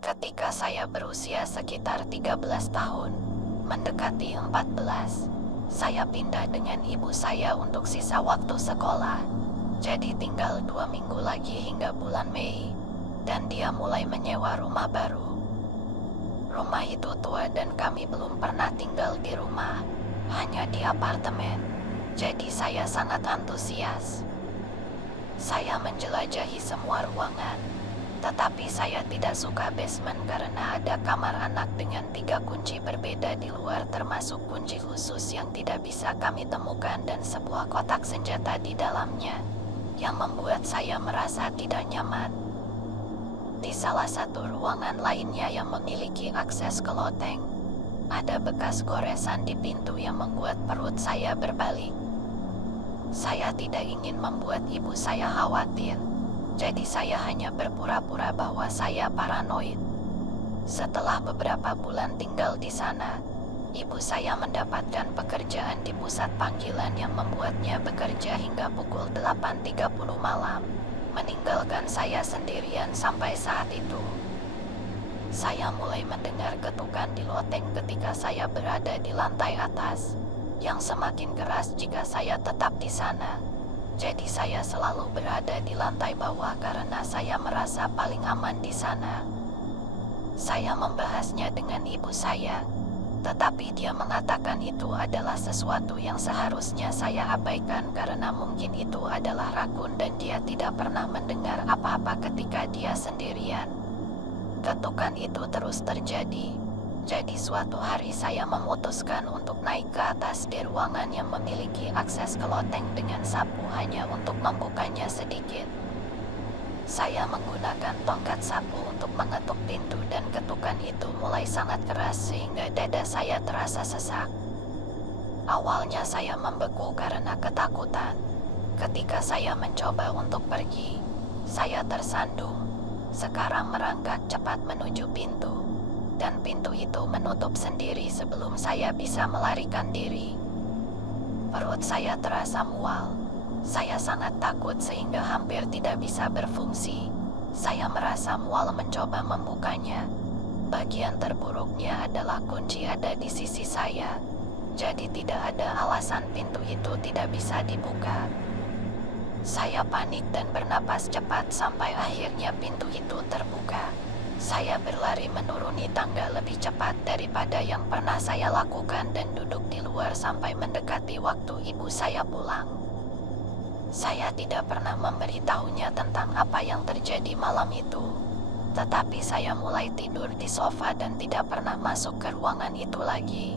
Ketika saya berusia sekitar 13 tahun, mendekati 14, saya pindah dengan ibu saya untuk sisa waktu sekolah. Jadi tinggal 2 minggu lagi hingga bulan Mei, dan dia mulai menyewa rumah baru. Rumah itu tua dan kami belum pernah tinggal di rumah, hanya di apartemen. Jadi saya sangat antusias. Saya menjelajahi semua ruangan, tetapi saya tidak suka basement karena ada kamar anak dengan 3 kunci berbeda di luar termasuk kunci khusus yang tidak bisa kami temukan dan sebuah kotak senjata di dalamnya, yang membuat saya merasa tidak nyaman. Di salah satu ruangan lainnya yang memiliki akses ke loteng, ada bekas goresan di pintu yang membuat perut saya berbalik. Saya tidak ingin membuat ibu saya khawatir, jadi saya hanya berpura-pura bahwa saya paranoid. Setelah beberapa bulan tinggal di sana, ibu saya mendapatkan pekerjaan di pusat panggilan yang membuatnya bekerja hingga pukul 8.30 malam, meninggalkan saya sendirian sampai saat itu. Saya mulai mendengar ketukan di loteng ketika saya berada di lantai atas, yang semakin keras jika saya tetap di sana. Jadi saya selalu berada di lantai bawah karena saya merasa paling aman di sana. Saya membahasnya dengan ibu saya, tetapi dia mengatakan itu adalah sesuatu yang seharusnya saya abaikan karena mungkin itu adalah rakun dan dia tidak pernah mendengar apa-apa ketika dia sendirian. Ketukan itu terus terjadi. Jadi suatu hari saya memutuskan untuk naik ke atas di ruangan yang memiliki akses ke loteng dengan sapu hanya untuk membukanya sedikit. Saya menggunakan tongkat sapu untuk mengetuk pintu dan ketukan itu mulai sangat keras sehingga dada saya terasa sesak. Awalnya saya membeku karena ketakutan. Ketika saya mencoba untuk pergi, saya tersandung. Sekarang merangkak cepat menuju pintu, dan pintu itu menutup sendiri sebelum saya bisa melarikan diri. Perut saya terasa mual. Saya sangat takut sehingga hampir tidak bisa berfungsi. Saya merasa mual mencoba membukanya. Bagian terburuknya adalah kunci ada di sisi saya. Jadi tidak ada alasan pintu itu tidak bisa dibuka. Saya panik dan bernapas cepat sampai akhirnya pintu itu terbuka. Saya berlari menuruni tangga lebih cepat daripada yang pernah saya lakukan dan duduk di luar sampai mendekati waktu ibu saya pulang. Saya tidak pernah memberitahunya tentang apa yang terjadi malam itu. Tetapi saya mulai tidur di sofa dan tidak pernah masuk ke ruangan itu lagi.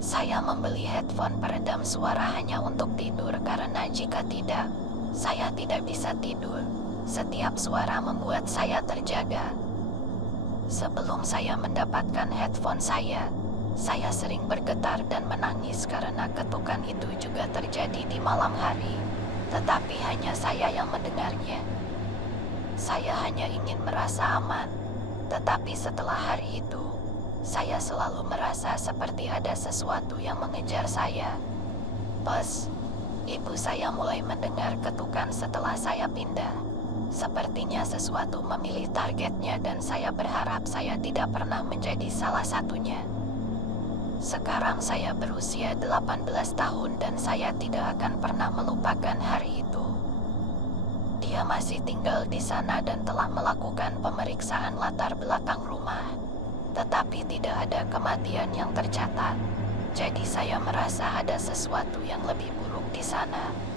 Saya membeli headphone peredam suara hanya untuk tidur karena jika tidak, saya tidak bisa tidur. Setiap suara membuat saya terjaga. Sebelum saya mendapatkan headphone saya sering bergetar dan menangis karena ketukan itu juga terjadi di malam hari. Tetapi hanya saya yang mendengarnya. Saya hanya ingin merasa aman. Tetapi setelah hari itu, saya selalu merasa seperti ada sesuatu yang mengejar saya. Pas, ibu saya mulai mendengar ketukan setelah saya pindah. Sepertinya sesuatu memilih targetnya dan saya berharap saya tidak pernah menjadi salah satunya. Sekarang saya berusia 18 tahun dan saya tidak akan pernah melupakan hari itu. Dia masih tinggal di sana dan telah melakukan pemeriksaan latar belakang rumah. Tetapi tidak ada kematian yang tercatat. Jadi saya merasa ada sesuatu yang lebih buruk di sana.